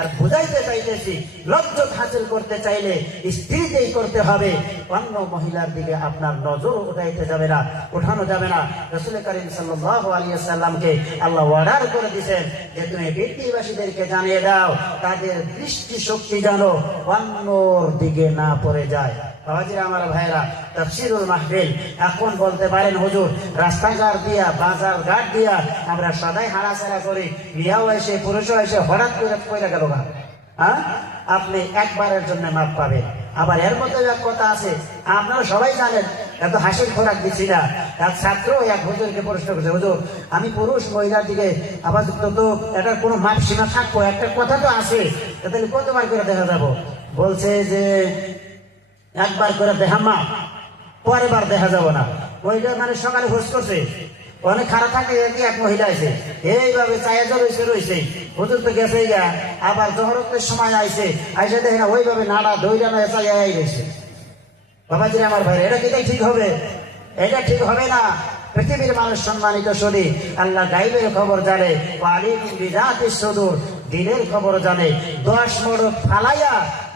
আর বুঝাইতে চাইতেছি, লজ্জত হাসিল করতে চাইলে স্ত্রীতেই করতে হবে, অন্য মহিলার দিকে আপনার নজর উঠানো যাবে না। রাসূল করিম সাল্লাল্লাহু আলাইহি ওয়াসাল্লামকে আল্লাহ অর্ডার করে দিয়েছেন যে তুমি পৃথিবীবাসীদেরকে জানিয়ে দাও তাদের দৃষ্টি শক্তি যেন অন্যর দিকে না পড়ে যায়। বাবাজিরা আমার ভাইরা, তাফসীরুল মাহফিল এখন বলতে পারেন হুজুর রাস্তাঘাট দিয়া বাজার ঘাট দিয়া আমরা সদাই হারাছাড়া করি, বিয়াও এসে পুরুষও এসে হঠাৎ করে কইরা গেল না, হ্যাঁ? আপনি একবারের জন্য মাপ পাবেন। আবার এর মধ্যে এক কথা আছে, আপনারা সবাই জানেন, এত হাসির খোরাক দিচ্ছি না। এক ছাত্র এক হুজুরকে প্রশ্ন করছে, হুজুর আমি পুরুষ মহিলার দিকে আবার তো এটার কোনো মাপ সীমা থাকবো, একটা কথা তো আছে, তাহলে কতবার করে দেখা যাবো? বলছে যে একবার করে দেখা মাপ, পরের বার দেখা যাবো না। ওইটা মানে সকালে খোঁজ করছে, অনেক খারাপ থাকে, এক মহিলা আছে এইভাবে চাইজা রয়েছে হুজুর তো গেছে গা, আবার জহরতের সময় আইছে, আইসে দেখে না ওইভাবে নাড়া দইরা না চাইয়াই রয়েছে। বাবাজিরা আমার ভাই, এটা কি ঠিক হবে? এটা ঠিক হবে না। পৃথিবীর মানুষ সম্মানিত শরীর, আল্লাহ গাইবের খবর জানে, সুদূর দিনের খবর জানে। 10 মোড়ক ফালাইয়া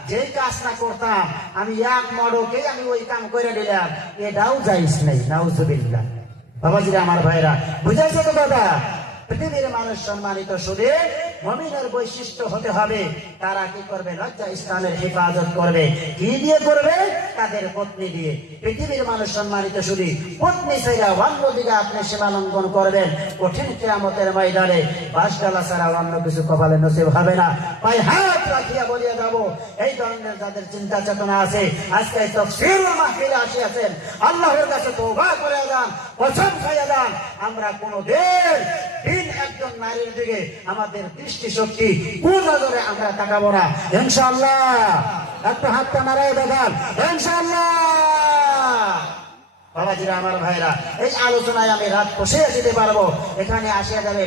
যে কাজটা করতাম আমি এক মোড়কে আমি ওই কাম করে দিলাম, এটাও যাইস নাই, নাউজুবিল্লাহ। বাবাজিরা আমার ভাইরা, বুঝাইছে তো দাদা? পৃথিবীর মানুষ সম্মানিত শুধু মুমিনের বৈশিষ্ট্য হতে হবে, তারা কি করবে? লজ্জা স্থানের হেফাজত করবে। কি দিয়ে করবে? তাদের পত্নী দিয়ে। পৃথিবীর মানুষ সম্মানিত শুধু পত্নী ছাড়া অন্য দিকে আপনি সীমা লঙ্ঘন করবেন, কঠিন কিয়ামতের ময়দানে বাসডালা ছাড়া অন্য কিছু কপালে নসিব হবে না। পায়ে হাত রাখিয়া বলিয়া যাব, এই ধরনের যাদের চিন্তা চেতনা আছে আজকে তাফসীরুল মাহফিলে আসিয়াছেন, আল্লাহর কাছে তওবা করে যান, কসম খাইয়া যান, আমরা কোনদিন একজন নারীর দিকে আমাদের দৃষ্টি শক্তি কোন নজরে আমরা তাকাবো না, ইনশাআল্লাহ। একটা হাতটা নাড়ায় দেখান, ইনশাআল্লাহ। বাবাজিরা আমার ভাইরা, এই আলোচনায় আমি রাত বসে যেতে পারবো, এখানে আসিয়া যাবে